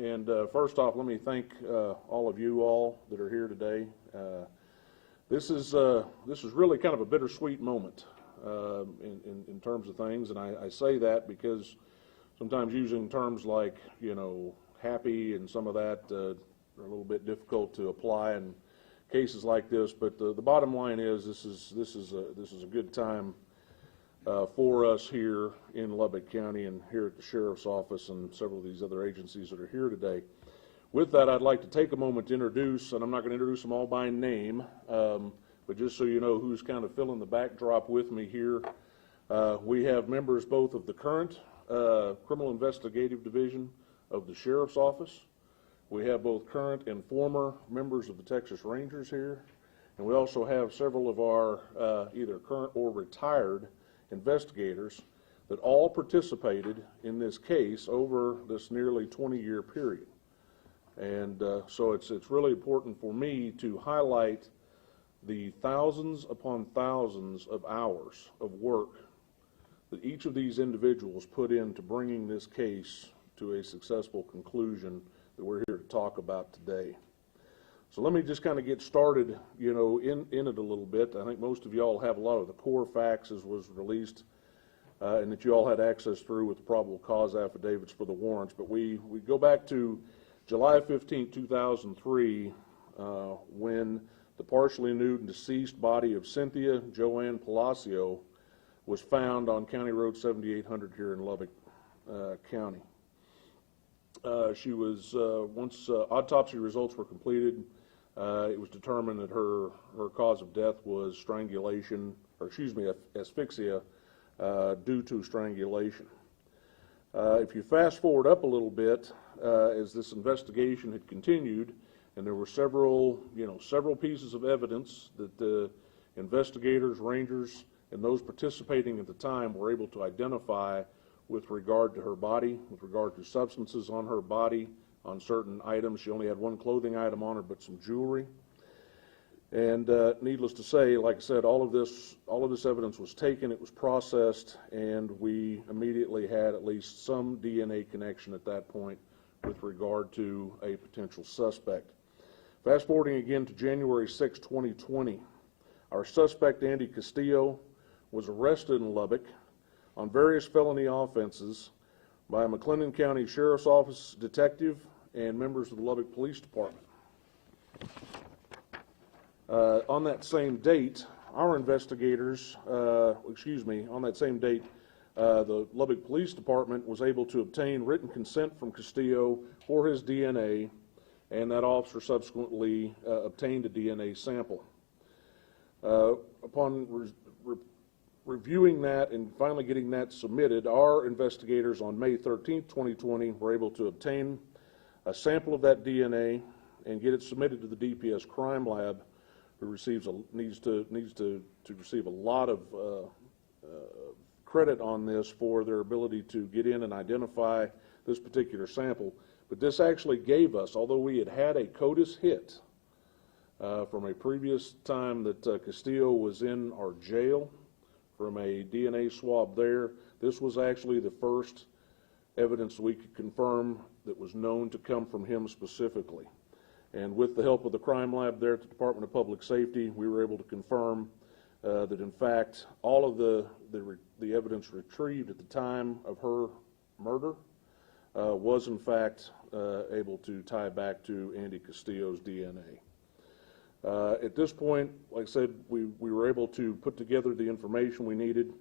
And first off, let me thank all of you all that are here today. This is really kind of a bittersweet moment in terms of things, and I say that because sometimes using terms like, you know, happy and some of that are a little bit difficult to apply in cases like this. But the bottom line is this is a good time for us here in Lubbock County and here at the Sheriff's Office and several of these other agencies that are here today. With that, I'd like to take a moment to introduce, and I'm not going to introduce them all by name, but just so you know who's kind of filling the backdrop with me here, we have members both of the current Criminal Investigative Division of the Sheriff's Office. We have both current and former members of the Texas Rangers here, and we also have several of our either current or retired investigators that all participated in this case over this nearly 20-year period. And so it's really important for me to highlight the thousands upon thousands of hours of work that each of these individuals put into bringing this case to a successful conclusion that we're here to talk about today. So let me just kind of get started, you know, in it a little bit. I think most of you all have a lot of the core facts as was released and that you all had access through with the probable cause affidavits for the warrants. But we go back to July 15, 2003, when the partially nude and deceased body of Cynthia Joanne Palacio was found on County Road 7800 here in Lubbock County. She was, once autopsy results were completed, it was determined that her cause of death was strangulation, or excuse me, asphyxia due to strangulation. If you fast forward up a little bit, as this investigation had continued, and there were several pieces of evidence that the investigators, rangers, and those participating at the time were able to identify with regard to her body, with regard to substances on her body, on certain items. She only had one clothing item on her, but some jewelry. And needless to say, like I said, all of this evidence was taken, it was processed, and we immediately had at least some DNA connection at that point with regard to a potential suspect. Fast forwarding again to January 6, 2020, our suspect, Andy Castillo, was arrested in Lubbock on various felony offenses by a McLennan County Sheriff's Office detective and members of the Lubbock Police Department. On that same date, our investigators, on that same date, the Lubbock Police Department was able to obtain written consent from Castillo for his DNA, and that officer subsequently obtained a DNA sample. Upon reviewing that and finally getting that submitted, our investigators on May 13, 2020 were able to obtain a sample of that DNA and get it submitted to the DPS crime lab, who needs to receive a lot of credit on this for their ability to get in and identify this particular sample. But this actually gave us, although we had a CODIS hit from a previous time that Castillo was in our jail from a DNA swab there, this was actually the first evidence we could confirm that was known to come from him specifically. And with the help of the crime lab there at the Department of Public Safety, we were able to confirm that in fact all of the evidence retrieved at the time of her murder was in fact able to tie back to Andy Castillo's DNA. At this point, like I said, we were able to put together the information we needed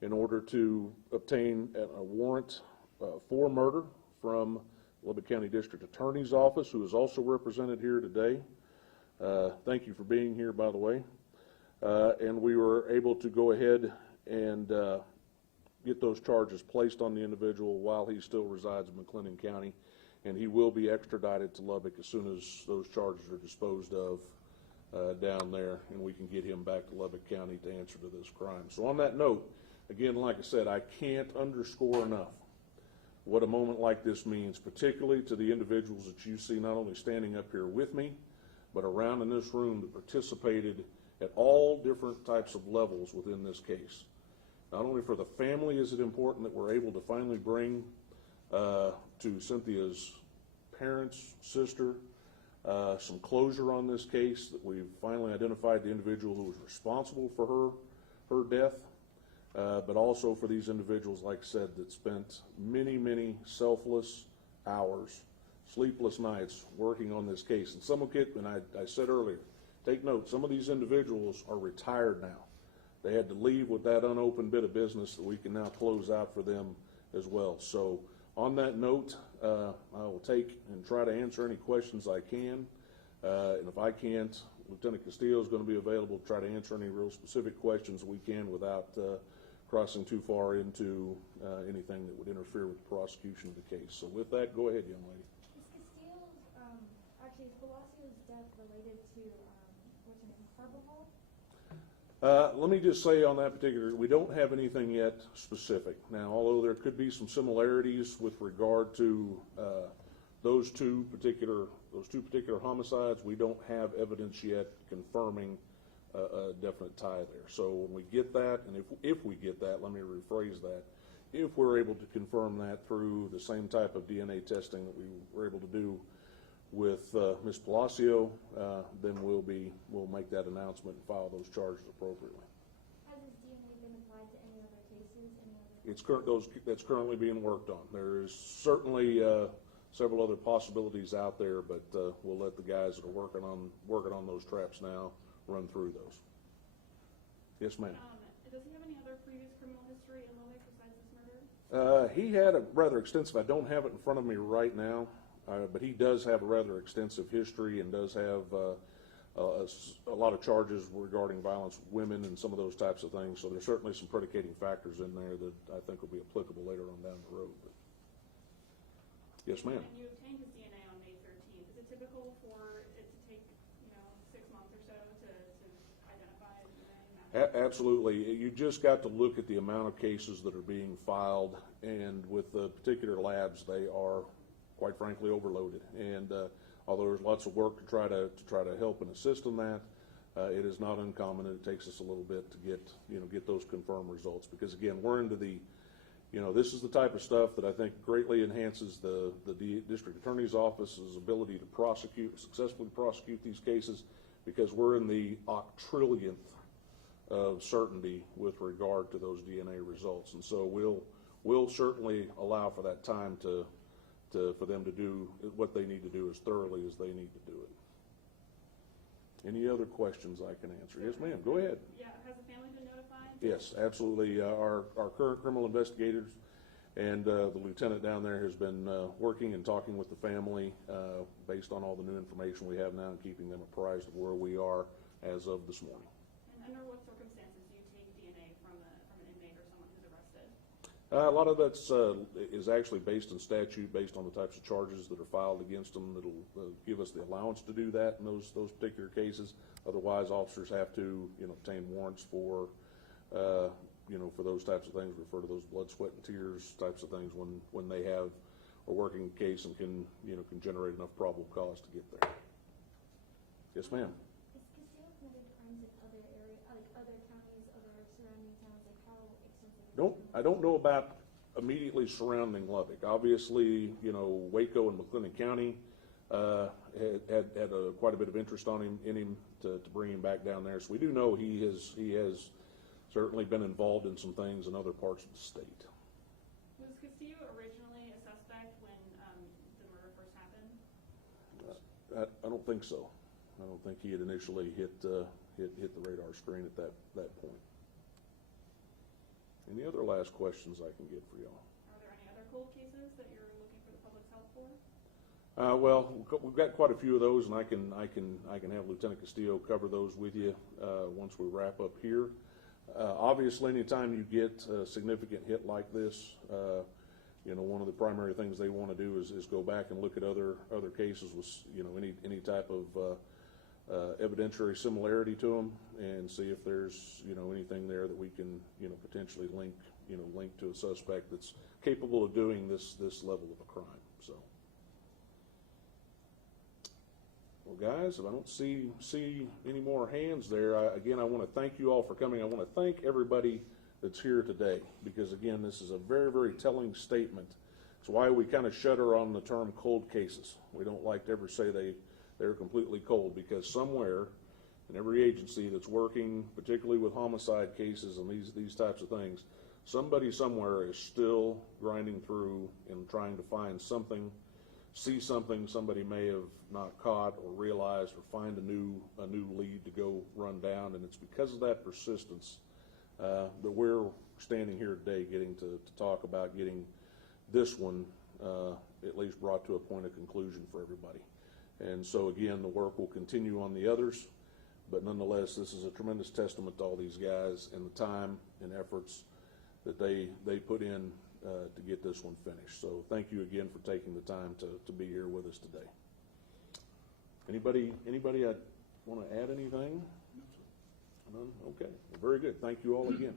in order to obtain a warrant for murder from Lubbock County District Attorney's Office, who is also represented here today. Thank you for being here, by the way. And we were able to go ahead and get those charges placed on the individual while he still resides in McLennan County, and he will be extradited to Lubbock as soon as those charges are disposed of down there, and we can get him back to Lubbock County to answer to this crime. So on that note, again, like I said, I can't underscore enough what a moment like this means, particularly to the individuals that you see not only standing up here with me, but around in this room that participated at all different types of levels within this case. Not only for the family is it important that we're able to finally bring to Cynthia's parents, sister, some closure on this case, that we've finally identified the individual who was responsible for her death, but also for these individuals, like I said, that spent many, many selfless hours, sleepless nights working on this case. And some of it, and I said earlier, take note, some of these individuals are retired now. They had to leave with that unopened bit of business that we can now close out for them as well. So on that note, I will take and try to answer any questions I can. And if I can't, Lieutenant Castillo is going to be available to try to answer any real specific questions we can without crossing too far into anything that would interfere with the prosecution of the case. So with that, go ahead, young lady. Is Castillo's, actually, is Palacio's death related to, what's her name, Carbajal? Let me just say on that particular, we don't have anything yet specific. Now, although there could be some similarities with regard to those two particular homicides, we don't have evidence yet confirming a definite tie there. So when we get that, and if we get that, let me rephrase that, if we're able to confirm that through the same type of DNA testing that we were able to do with Ms. Palacio, then we'll make that announcement and file those charges appropriately. Has his DNA been applied to any other cases? That's currently being worked on. There's certainly several other possibilities out there, but we'll let the guys that are working on those traps now run through those. Yes, ma'am. Does he have any other previous criminal history in Lubbock besides this murder? He had a rather extensive, I don't have it in front of me right now, but he does have a rather extensive history and does have a lot of charges regarding violence with women and some of those types of things. So there's certainly some predicating factors in there that I think will be applicable later on down the road. But yes, ma'am. And you obtained his DNA on May 13th. Is it typical for it to take, 6 months or so to identify his DNA? Absolutely. You just got to look at the amount of cases that are being filed, and with the particular labs, they are, quite frankly, overloaded. And although there's lots of work to try to help and assist in that, it is not uncommon, and it takes us a little bit to get those confirmed results. Because again, we're into the, this is the type of stuff that I think greatly enhances the district attorney's office's ability to successfully prosecute these cases, because we're in the octrillionth of certainty with regard to those DNA results. And so we'll certainly allow for that time for them to do what they need to do as thoroughly as they need to do it. Any other questions I can answer? Yes, ma'am. Go ahead. Yeah. Has the family been notified? Yes, absolutely. Our current criminal investigators and the lieutenant down there has been working and talking with the family based on all the new information we have now and keeping them apprised of where we are as of this morning. And under what circumstances do you take DNA from an inmate or someone who's arrested? A lot of that's is actually based in statute, based on the types of charges that are filed against them. That'll give us the allowance to do that in those particular cases. Otherwise, officers have to obtain warrants for for those types of things. Refer to those blood, sweat, and tears types of things when they have a working case and can generate enough probable cause to get there. Yes, ma'am. Is Castillo committed crimes in other areas, like other counties, other surrounding towns? Like how extensive? I don't know about immediately surrounding Lubbock. Obviously, Waco and McLennan County had quite a bit of interest in him to bring him back down there. So we do know he has certainly been involved in some things in other parts of the state. Was Castillo originally a suspect when the murder first happened? I don't think so. I don't think he had initially hit the radar screen at that point. Any other last questions I can get for y'all? Are there any other cold cases that you're looking for the public's help for? Well, we've got quite a few of those, and I can have Lieutenant Castillo cover those with you once we wrap up here. Obviously, anytime you get a significant hit like this, one of the primary things they want to do is go back and look at other cases with any type of evidentiary similarity to them, and see if there's anything there that we can potentially link to a suspect that's capable of doing this level of a crime. So, well, guys, if I don't see any more hands there, again, I want to thank you all for coming. I want to thank everybody that's here today, because again, this is a very, very telling statement, It's why we kind of shudder on the term cold cases. We don't like to ever say they're completely cold, because somewhere in every agency that's working, particularly with homicide cases and these types of things, somebody somewhere is still grinding through and trying to find something, see something somebody may have not caught or realized, or find a new lead to go run down. And it's because of that persistence that we're standing here today, getting to talk about getting this one at least brought to a point of conclusion for everybody. And so again, the work will continue on the others, but nonetheless, this is a tremendous testament to all these guys and the time and efforts that they put in to get this one finished. So thank you again for taking the time to be here with us today. Anybody want to add anything? None? Okay, well, very good. Thank you all again.